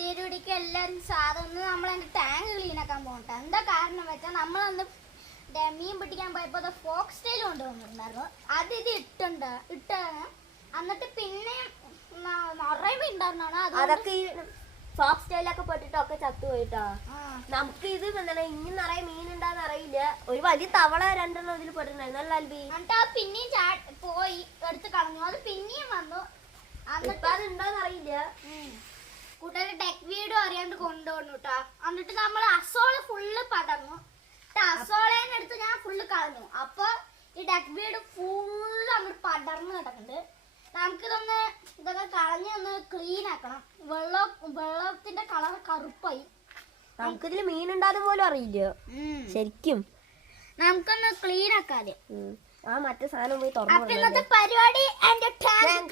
പുതിയൊരു വീഡിയോക്ക് എല്ലാവരും സാധനം നമ്മളതിൻ്റെ ടാങ്ക് ക്ലീൻ ആക്കാൻ പോകട്ടെ. എന്താ കാരണം വെച്ചാൽ നമ്മളന്ന് മീൻ പിടിക്കാൻ പോയപ്പോൾ അത് ഫോക്സ് സ്റ്റൈൽ കൊണ്ടുവന്നിട്ടുണ്ടായിരുന്നു. അത് ഇത് ഇട്ടാണ് എന്നിട്ട് പിന്നെ നിറയെ മീൻ ഉണ്ടായിരുന്നാണ്. അതൊക്കെ ഈ ഫോക്സ് സ്റ്റൈലൊക്കെ പെട്ടിട്ടൊക്കെ ചത്തുപോയിട്ടാ. നമുക്ക് ഇത് ഇനി നിറയെ മീൻ ഉണ്ടാന്ന് അറിയില്ല. ഒരു വലിയ തവള രണ്ടെണ്ണം ഇതിൽ പെട്ടിട്ടുണ്ടായിരുന്നു. എന്നിട്ട് അത് പിന്നെയും പോയി എടുത്ത് കളഞ്ഞു. അത് പിന്നെയും വന്നു. എന്നിട്ട് അത് ഉണ്ടോന്ന് അറിയില്ല. കൂട്ടുകാരെ ടെക് വീഡിയോ അറിയാണ്ട് കൊണ്ടുവന്നു കേട്ടോ. എന്നിട്ട് നമ്മൾ അസോള ഫുള്ള് പടർന്നു. അസോളേനെ എടുത്ത് ഞാൻ ഫുള്ള് കളഞ്ഞു. അപ്പൊ ഈ ഡക്ക് വീട് ഫുള്ള് അങ്ങോട്ട് പടർന്ന് കിടക്കുന്നുണ്ട്. നമുക്കിതൊക്കെ കളഞ്ഞൊന്ന് ക്ലീൻ ആക്കണം. വെള്ളത്തിന്റെ കളർ കറുപ്പായി. നമുക്കിതില് മീൻ ഉണ്ടാകുന്ന പോലും അറിയില്ല ശരിക്കും. നമുക്കൊന്ന് ക്ലീൻ ആക്കാതെ ആ മറ്റേ സാധനം പോയി തുറന്നു. ഇന്നത്തെ പരിപാടി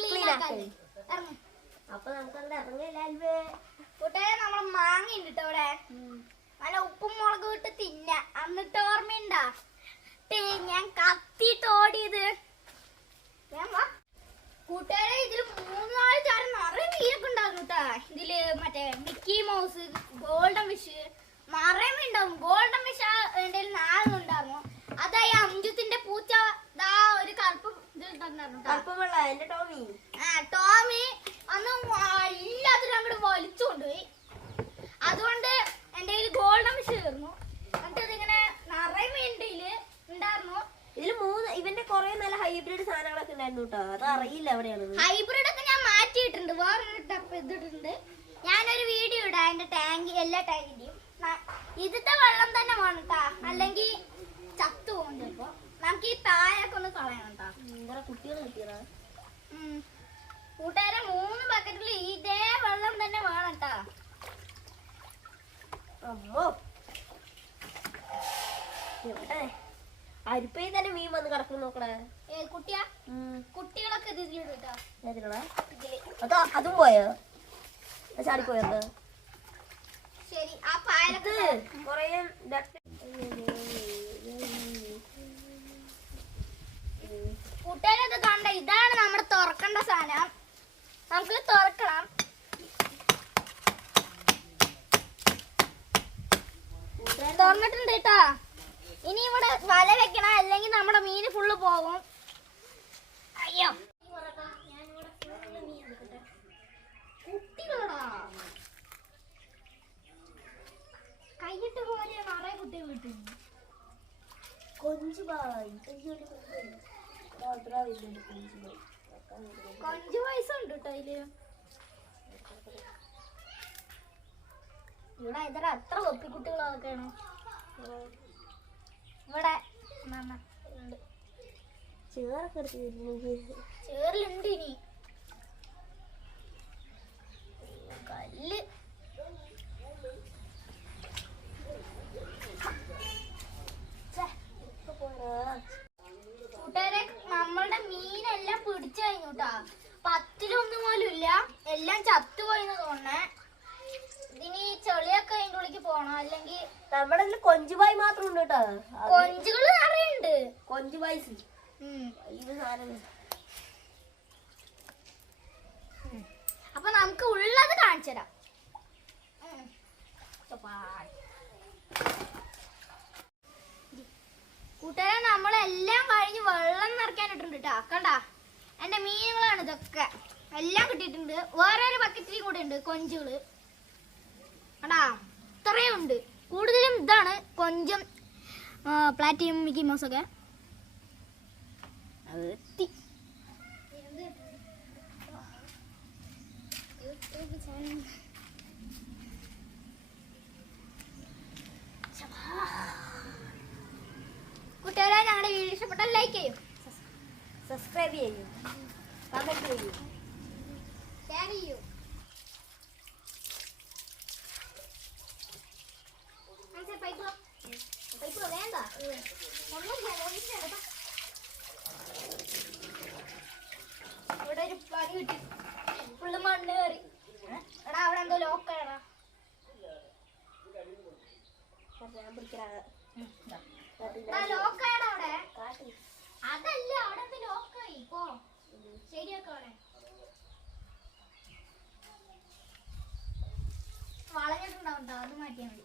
ക്ലീൻ ആക്കാതെ. അപ്പൊ നമുക്കങ്ങനെ ഇറങ്ങില്ല. കൂട്ടുകാരെ നമ്മൾ മാങ്ങ ഉണ്ട് കേട്ടോ ഇവിടെ. നല്ല ഉപ്പും മുളകും ഇട്ട് തിന്ന. എന്നിട്ട് ഓർമ്മയുണ്ടാ ഞാൻ കത്തിട്ട് ഓടിയത്? കൂട്ടുകാരെ ഇതില് 3-4 തരം നിറയെ മീനൊക്കെ ഉണ്ടായിരുന്നു കേട്ടാ. ഇതില് മറ്റേ മിക്കി മൗസ്, ഗോൾഡൻ ഫിഷ് നിറയെ മീൻ ഉണ്ടാവും. ഗോൾഡൻ ഫിഷ് എന്റെ 4 ഉണ്ടായിരുന്നു. അതായി അഞ്ചുത്തിന്റെ പൂച്ച ഒരു കറുപ്പ് ടോമി അന്ന് എല്ലാത്തിനും അങ്ങോട്ട് വലിച്ചു കൊണ്ടുപോയി. അതുകൊണ്ട് എന്റെ കയ്യിൽ ഗോൾഡൻ ഫിഷ് തീർന്നു. എന്നിട്ട് ഇതിങ്ങനെ നിറയെ മീൻ ഉണ്ടായിരുന്നു. ഇതില് ഇവന്റെ കൊറേ നല്ല ഹൈബ്രിഡ് സാധനങ്ങളൊക്കെ ഉണ്ടായിരുന്നു കേട്ടോ. അത് അറിയില്ല എവിടെയാണ്. ഹൈബ്രിഡ് ഒക്കെ ഞാൻ മാറ്റിയിട്ടുണ്ട്. വേറൊരു ടപ്പ് ഇതിട്ടുണ്ട്. ഞാനൊരു വീഡിയോ ഇടാം എന്റെ ടാങ്ക്, എല്ലാ ടാങ്കിന്റെയും. ഇതിന്റെ വെള്ളം തന്നെ വേണം കേട്ടാ, അല്ലെങ്കിൽ ചത്തു പോകും ചിലപ്പോ. നമുക്ക് ഈ താഴൊക്കെ ഒന്ന് കളയണം കേട്ടാ. കുട്ടികൾ കിട്ടിയതാ കൂട്ടുകാരെ 3 ബക്കറ്റിൽ ഇതേ വെള്ളം തന്നെ വേണം കേട്ടാ. അമ്മോ അരിപ്പയിൽ തന്നെ മീൻ വന്ന് കിടക്കുന്നു നോക്കണേ. കുട്ടിയാ കുട്ടികളൊക്കെ ഇതിലിട്ടാ. അതും പോയോ? ചാടിപ്പോയത്. ശരി ആ പാലത്ത് കൊറേ കൂട്ടുകാരത് കണ്ട. ഇതാണ് നമ്മുടെ തുറക്കേണ്ട സാധനം. നമുക്ക് തുറക്കണം. തുറന്നിട്ടുണ്ട് കേട്ടാ. ഇനി ഇവിടെ വല വെക്കണം, അല്ലെങ്കിൽ നമ്മുടെ മീന് ഫുള്ള് പോകും. അയ്യോ കുട്ടികളാ കൈയിട്ട് പോലെ നിറയെ കുട്ടികൾ കിട്ടും. കൊഞ്ചു പൈസ ഉണ്ട് കേട്ടോ അതില്. ഇവിടെ ഇതര അത്ര ഒപ്പിക്കുട്ടികളൊക്കെയാണ് ഇവിടെ. ചേറിലുണ്ട് ഇനി കല്ല്. കൂട്ടുകാരെ നമ്മളുടെ മീനെല്ലാം പിടിച്ചു കഴിഞ്ഞു കേട്ടാ. 10-1 പോലും ഇല്ല. എല്ലാം ചത്തുപോയിന്ന് തോന്നേ. ഇതിനി ചെളിയൊക്കെ അതിന്റെ ഉള്ളിക്ക് പോണം, അല്ലെങ്കിൽ നമ്മുടെ കൊഞ്ചുപായി മാത്രം ഉണ്ട് കേട്ടോ. കൊഞ്ചുകള് നിറയുണ്ട്. കൊഞ്ചുപായി ഇത് സാധനം. അപ്പൊ നമുക്ക് ഉള്ളത് കാണിച്ചു തരാം. കൂട്ടുകാരെ നമ്മളെല്ലാം കഴിഞ്ഞ് വെള്ളം നിറയ്ക്കാൻ ഇട്ടിട്ടുണ്ട് കേട്ടോ. കണ്ടാ എന്റെ മീനുകളാണ് ഇതൊക്കെ. എല്ലാം കിട്ടിയിട്ടുണ്ട്. വേറൊരു ബക്കറ്റിലും കൂടെ ഉണ്ട് കൊഞ്ചുകള്. കണ്ടാ ഇത്രയും ഉണ്ട്. കൂടുതലും ഇതാണ് കൊഞ്ചും പ്ലാറ്റിയും മിക്കി മൗസൊക്കെ. കൂട്ടുകാരെ ഞങ്ങളുടെ വീഡിയോ ഇഷ്ടപ്പെട്ടാൽ ലൈക്ക് ചെയ്യും, സബ്സ്ക്രൈബ് ചെയ്യൂ, കമന്റ് ചെയ്യൂ, ഷെയർ ചെയ്യൂ. വേണ്ട ഇവിടെ ഒരു പണി കിട്ടി. ഫുള്ള് മണ്ണ് കയറി. എടാ അവിടെ എന്തോ ലോക്കാടാ. ലോക്കാടാ അവിടെ. അതല്ല അവിടെ എന്തോ ലോക്കായി. ഇപ്പോ ശരിയാക്കാണേ. അത് മാറ്റിയാൽ മതി.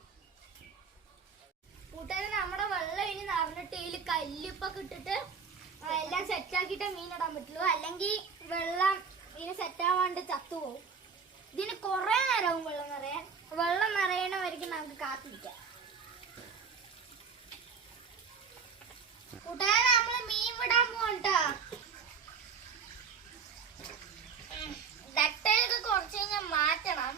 കൂട്ടുകാരെ നമ്മുടെ വെള്ളം ഇനി നിറഞ്ഞിട്ട് ഇതിൽ കല്ലുപ്പൊക്കെ ഇട്ടിട്ട് എല്ലാം സെറ്റാക്കിയിട്ട് മീൻ ഇടാൻ പറ്റുള്ളൂ. അല്ലെങ്കിൽ വെള്ളം ഇതിന് സെറ്റാവാണ്ട് ചത്തുപോകും. ഇതിന് കുറെ നേരവും വെള്ളം നിറയാൻ. വെള്ളം നിറയണവരെയും നമുക്ക് കാത്തിരിക്കാം. കൂട്ടുകാരെ നമ്മള് മീൻ വിടാൻ പോകട്ടോ. ഡക്ടൈലൊക്കെ കുറച്ച് കഴിഞ്ഞാൽ മാറ്റണം.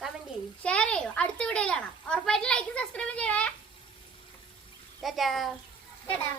കമന്റ് ചെയ്യും, ഷെയർ ചെയ്യൂ. അടുത്ത വീഡിയോയിലാണ്. ഉറപ്പായിട്ട് ലൈക്ക് സബ്സ്ക്രൈബ് ചെയ്യണേ. ടാറ്റാ. ടാറ്റാ.